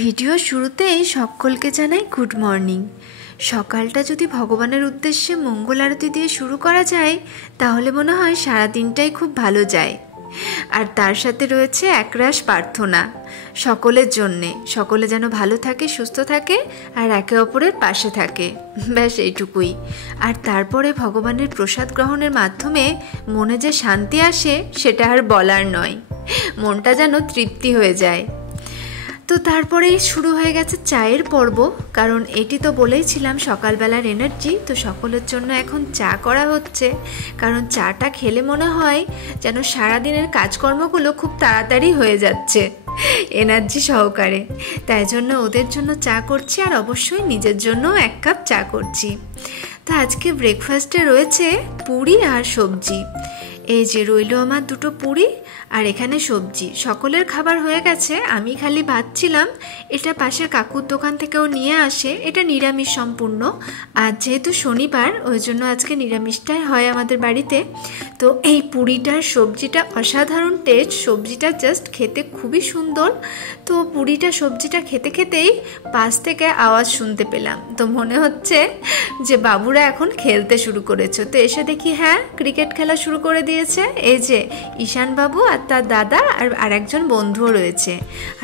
Video শুরুতেই সকলকে জানাই গুড মর্নিং। সকালটা যদি ভগবানের উদ্দেশ্যে মঙ্গল আরতি দিয়ে শুরু করা যায় তাহলে মনে হয় সারা দিনটাই খুব ভালো যায়। আর তার সাথে রয়েছে একরাশ প্রার্থনা সকলের জন্যে, সকলে যেন ভালো থাকে, সুস্থ থাকে আর একে অপরের পাশে থাকে, ব্যাস এইটুকুই। আর তারপরে ভগবানের প্রসাদ গ্রহণের মাধ্যমে মনে যে শান্তি আসে সেটা আর বলার নয়, মনটা যেন তৃপ্তি হয়ে যায়। তো তারপরেই শুরু হয়ে গেছে চায়ের পর্ব, কারণ এটি তো বলেইছিলাম সকালবেলার এনার্জি। তো সকলের জন্য এখন চা করা হচ্ছে, কারণ চাটা খেলে মনে হয় যেন সারাদিনের কাজকর্মগুলো খুব তাড়াতাড়ি হয়ে যাচ্ছে এনার্জি সহকারে। তাই জন্য ওদের জন্য চা করছি, আর অবশ্যই নিজের জন্য এক কাপ চা করছি। তো আজকে ব্রেকফাস্টে রয়েছে পুরি আর সবজি। এই যে রইল আমার দুটো পুরি আর এখানে সবজি। সকলের খাবার হয়ে গেছে, আমি খালি ভাবছিলাম এটা পাশের কাকুর দোকান থেকেও নিয়ে আসে, এটা নিরামিষ সম্পূর্ণ। আর যেহেতু শনিবার ওই জন্য আজকে নিরামিষটাই হয় আমাদের বাড়িতে। তো এই পুরিটার সবজিটা অসাধারণ টেস্ট, সবজিটা জাস্ট খেতে খুবই সুন্দর। তো পুরিটা সবজিটা খেতে খেতেই পাশ থেকে আওয়াজ শুনতে পেলাম, তো মনে হচ্ছে যে বাবুরা এখন খেলতে শুরু করেছে। তো এসে দেখি হ্যাঁ, ক্রিকেট খেলা শুরু করে দিয়েছে। এই যে ঈশান বাবু আর তার দাদা আর একজন বন্ধুও রয়েছে।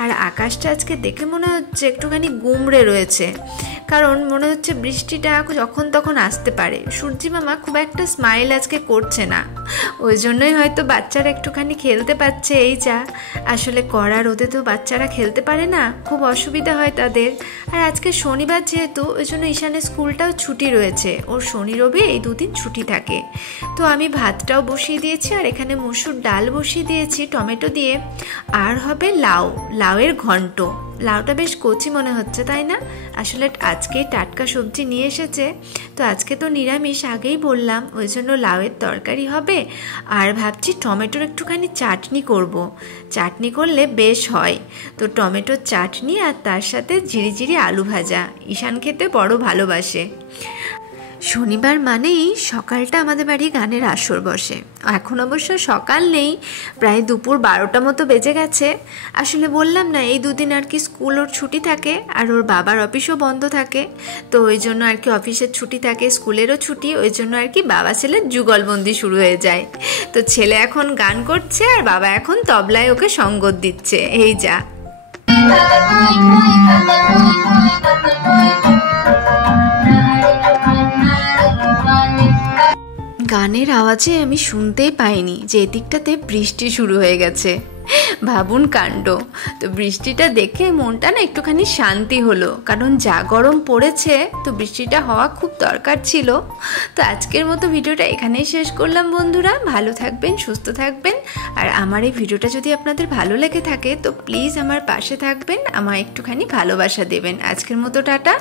আর আকাশটা আজকে দেখে মনে হচ্ছে একটুখানি গুমড়ে রয়েছে, কারণ মনে হচ্ছে বৃষ্টিটা যখন তখন আসতে পারে। সূর্যি মামা খুব একটা স্মাইল আজকে করছে না, ওই জন্যই হয়তো বাচ্চারা একটুখানি খেলতে পারছে। এই যা আসলে করার, ওদের তো বাচ্চারা খেলতে পারে না, খুব অসুবিধা হয় তাদের। আর আজকে শনিবার যেহেতু, ওই জন্য ঈশানের স্কুলটাও ছুটি রয়েছে, ওর শনি রবি এই দুদিন ছুটি থাকে। তো আমি ভাতটাও বসিয়ে দিয়েছি, আর এখানে মসুর ডাল বসিয়ে দিয়েছি টমেটো দিয়ে। আর হবে লাউয়ের ঘন্ট। লাউটা বেশ কচি মনে হচ্ছে, তাই না? আসলে আজকেই টাটকা সবজি নিয়ে এসেছে, তো আজকে তো নিরামিষ আগেই বললাম, ওই জন্য লাউয়ের তরকারি হবে। আর ভাবছি টমেটোর একটুখানি চাটনি করব, চাটনি করলে বেশ হয়। তো টমেটোর চাটনি আর তার সাথে ঝিরিঝিরি আলু ভাজা। ঈশান খেতে বড় ভালোবাসে। শনিবার মানেই সকালটা আমাদের বাড়ি গানের আসর বসে। এখন অবশ্য সকাল নেই, প্রায় দুপুর 12টা মতো বেজে গেছে। আসলে বললাম না, এই দুদিন আর কি স্কুল ওর ছুটি থাকে, আর ওর বাবার অফিসও বন্ধ থাকে। তো ওই জন্য আর কি অফিসের ছুটি থাকে, স্কুলেরও ছুটি, ওই জন্য আর কি বাবা ছেলের যুগলবন্দি শুরু হয়ে যায়। তো ছেলে এখন গান করছে আর বাবা এখন তবলায় ওকে সঙ্গত দিচ্ছে। এই যা গানের আওয়াজে আমি শুনতেই পাইনি যে এদিকটাতে বৃষ্টি শুরু হয়ে গেছে। ভাবুন কাণ্ড। তো বৃষ্টিটা দেখে মনটা না একটুখানি শান্তি হলো, কারণ যা গরম পড়েছে, তো বৃষ্টিটা হওয়া খুব দরকার ছিল। তো আজকের মতো ভিডিওটা এখানেই শেষ করলাম বন্ধুরা। ভালো থাকবেন, সুস্থ থাকবেন। আর আমার এই ভিডিওটা যদি আপনাদের ভালো লেগে থাকে তো প্লিজ আমার পাশে থাকবেন, আমায় একটুখানি ভালোবাসা দেবেন। আজকের মতো টাটা।